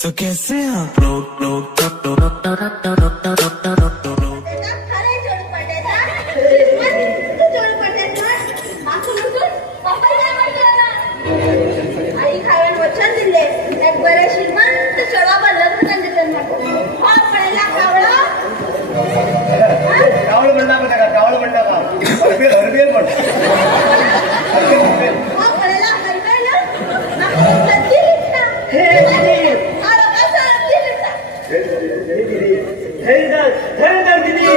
तो कैसे आप आई खाव्यान वचन दिले एक बरे श्रीमंत चढवा लग्न करून दिले हा पडला कावळा कावळ म्हणला का कावळ म्हणला का हरबेल हरबेल पण हा पडला हरबेल सत्ती लिखता हे दीदी हा कसा सत्ती लिखता धर दीदी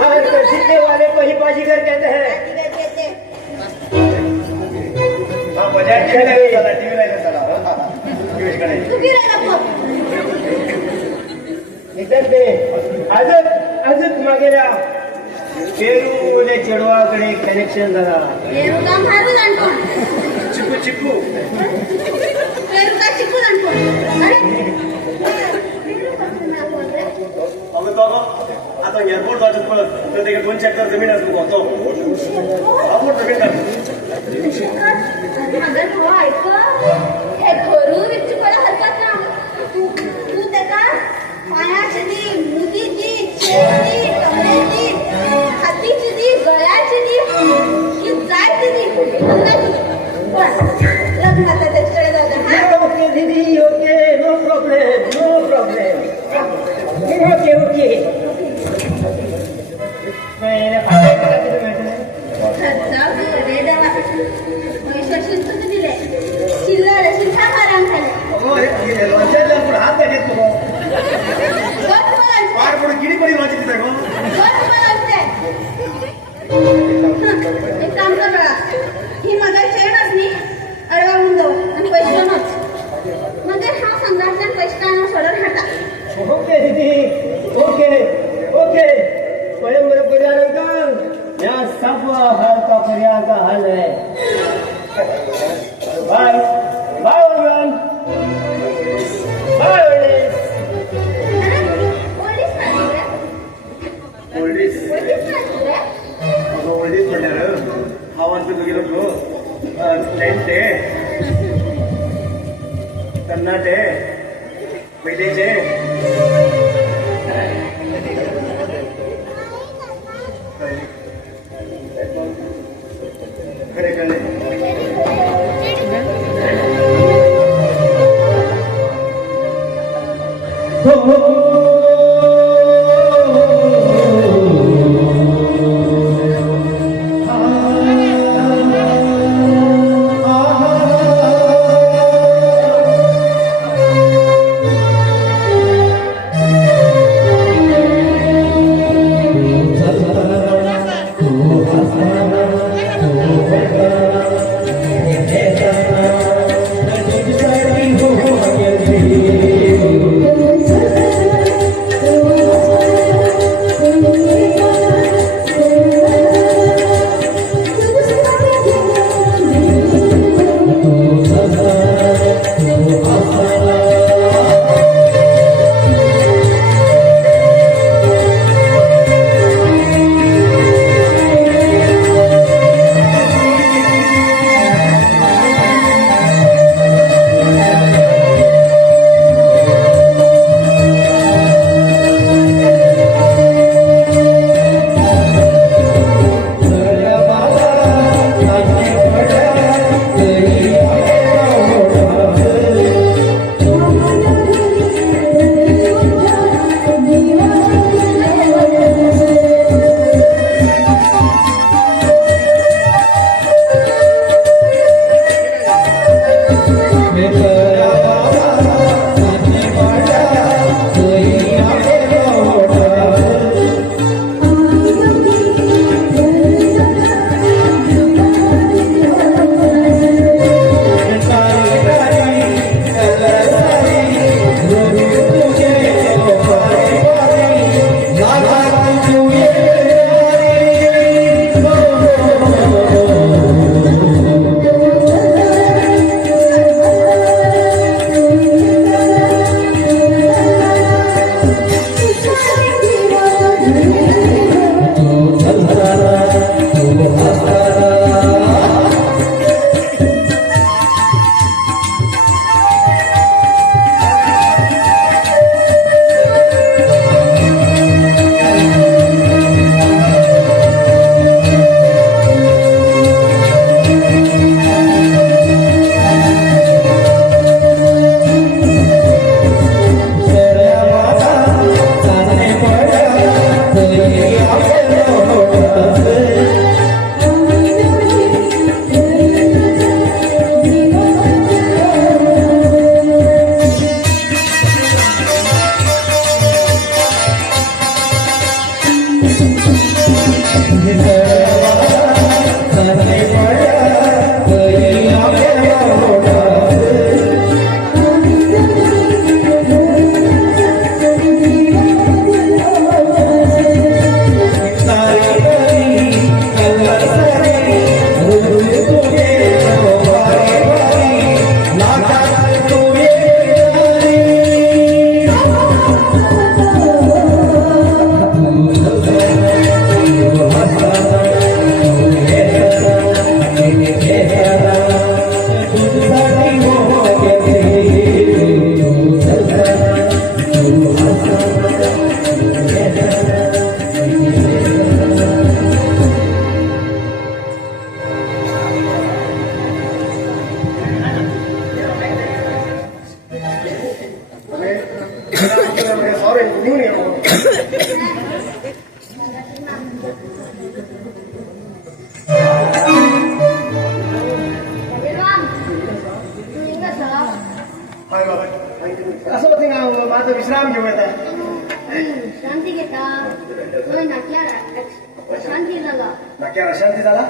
हाँ सीखने वाले को ही बाजीगर कहते हैं हाँ बजाय टीवी लाईन चला तू की रे नको इधर दे आजच आजच मागे राहा पेरूने चेडवाकडे कनेक्शन झाला पेरू का मारू जाणतो चिकू चिकू पेरू का चिकू जाणतो अरे अगं तो आता एअरपोर्ट जायचं पडत तर ते 2 चक्कर जमीन असतो होतो एअरपोर्ट जमीन माझं हो ऐक हे घरू विचारायला हरकत ना तू त्याला पायाची दी मुदीची चेहरी कमरेची हातीची दी गळ्याची दी की जायची दी लग्नात त्याच्याकडे जाऊ ओके दीदी okay no problem no problem okay okay दिले चिल्लर शिक्षा मारा हात द्या तू पार पडून किती पडी वाचत एक काम कर बघा ही माझा चेन असली अडवा मुंदो आणि पैसे नच म्हणजे हा संघासन पैशानं सोडून हटा ओके दीदी ओके ओके स्वयंवर पर्यानंतर या सब हाल का पर्याय का हाल है bye bye organ bye oldies oldies म्हणल्यार हांव आतां गेलो गो तेन्ना तरणाटे पयलींचे खरें सॉरी घेऊन या असं होते का माझा विश्राम घेऊ आता शांती घेता नाटल्या शांती झाला नक्की अशांती झाला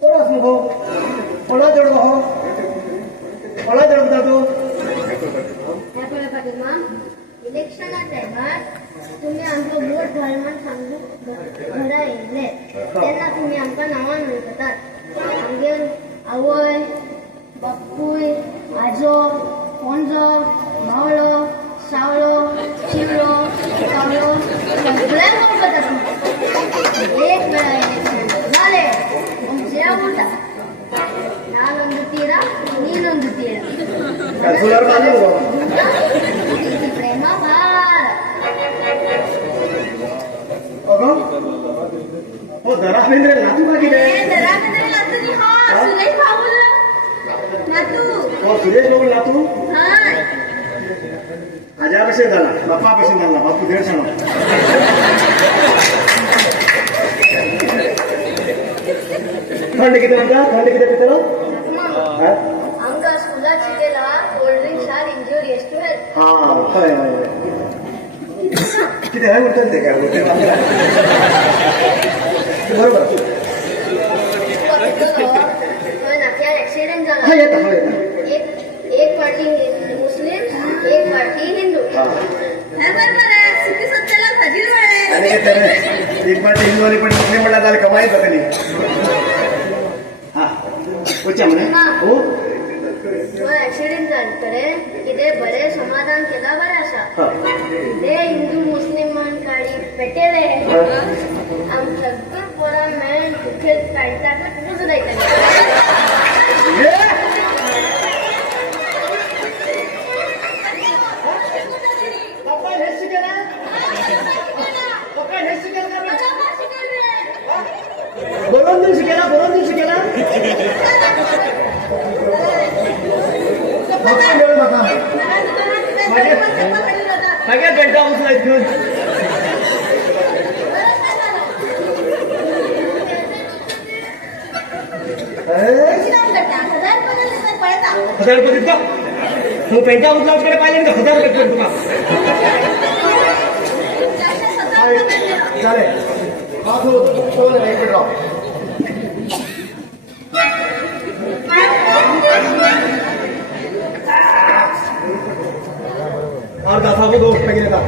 कोणाच नको कोणा जड भाऊ कोणा जड जातो इलेक्शनात टायमार तुम्ही आमचं वोट घालून सांगू घरा येयले तेन्ना तुम्ही आमकां नांवां म्हणटात आमगेर आवय बापूय आजो पणजो मावळो सावळो चिवळो सावळो सगळ्यांक वळखतात एक वेळा इलेक्शन जालें आमच्या उलटा ನಾನೊಂದು ತೀರ ನೀನೊಂದು ತೀರ सुधार बांधून गो ಪ್ರೇಮ ಭಾರ अगं हो जरा म्हणजे नातू का किती सुरेश भाऊल नातू हो सुरेश बाबू नातू हा आजा कसे झाला बाप्पा कसे झाला बापू देर सांगा थंड किती म्हणता थंड किती पितो आमका स्कूलात शिकेला कोल्ड ड्रिंक शार इंजुरी ಎಷ್ಟು ಹೇಳಿ हा खरं आहे किती आहे म्हणतात ते काय होते बरोबर नात्यात ऍक्सिडेंट हा झाला येतं हो येतं एक पार्टी मुस्लिम एक पार्टी हिंदू हा बरोबर आहे सुखी सत्याला हजीर वेळ आणि त्याने एक पार्टी हिंदूवाली पण मुस्लिम म्हणला झालं कमाई बघली हा उच्चा म्हणे हो ऍक्सिडेंट जातकडे कितें बरें समाधान केला बरें आसा हा ते हिंदू मुस्लिम म्हणून गाडी पेटयले आम सगळं पोरां मेळून खेळ पॅन्टाक उज लायतले बोलून दिवशी केला सगळ्या घंटा उचलायच घेऊन हजार रुपये देतो तू पेंटा उचलाकडे पाहिले ना 1000 रुपये पडतो तुला चालेल हा तो फोन आहे इकडे राव और दाखवा दो पैसे का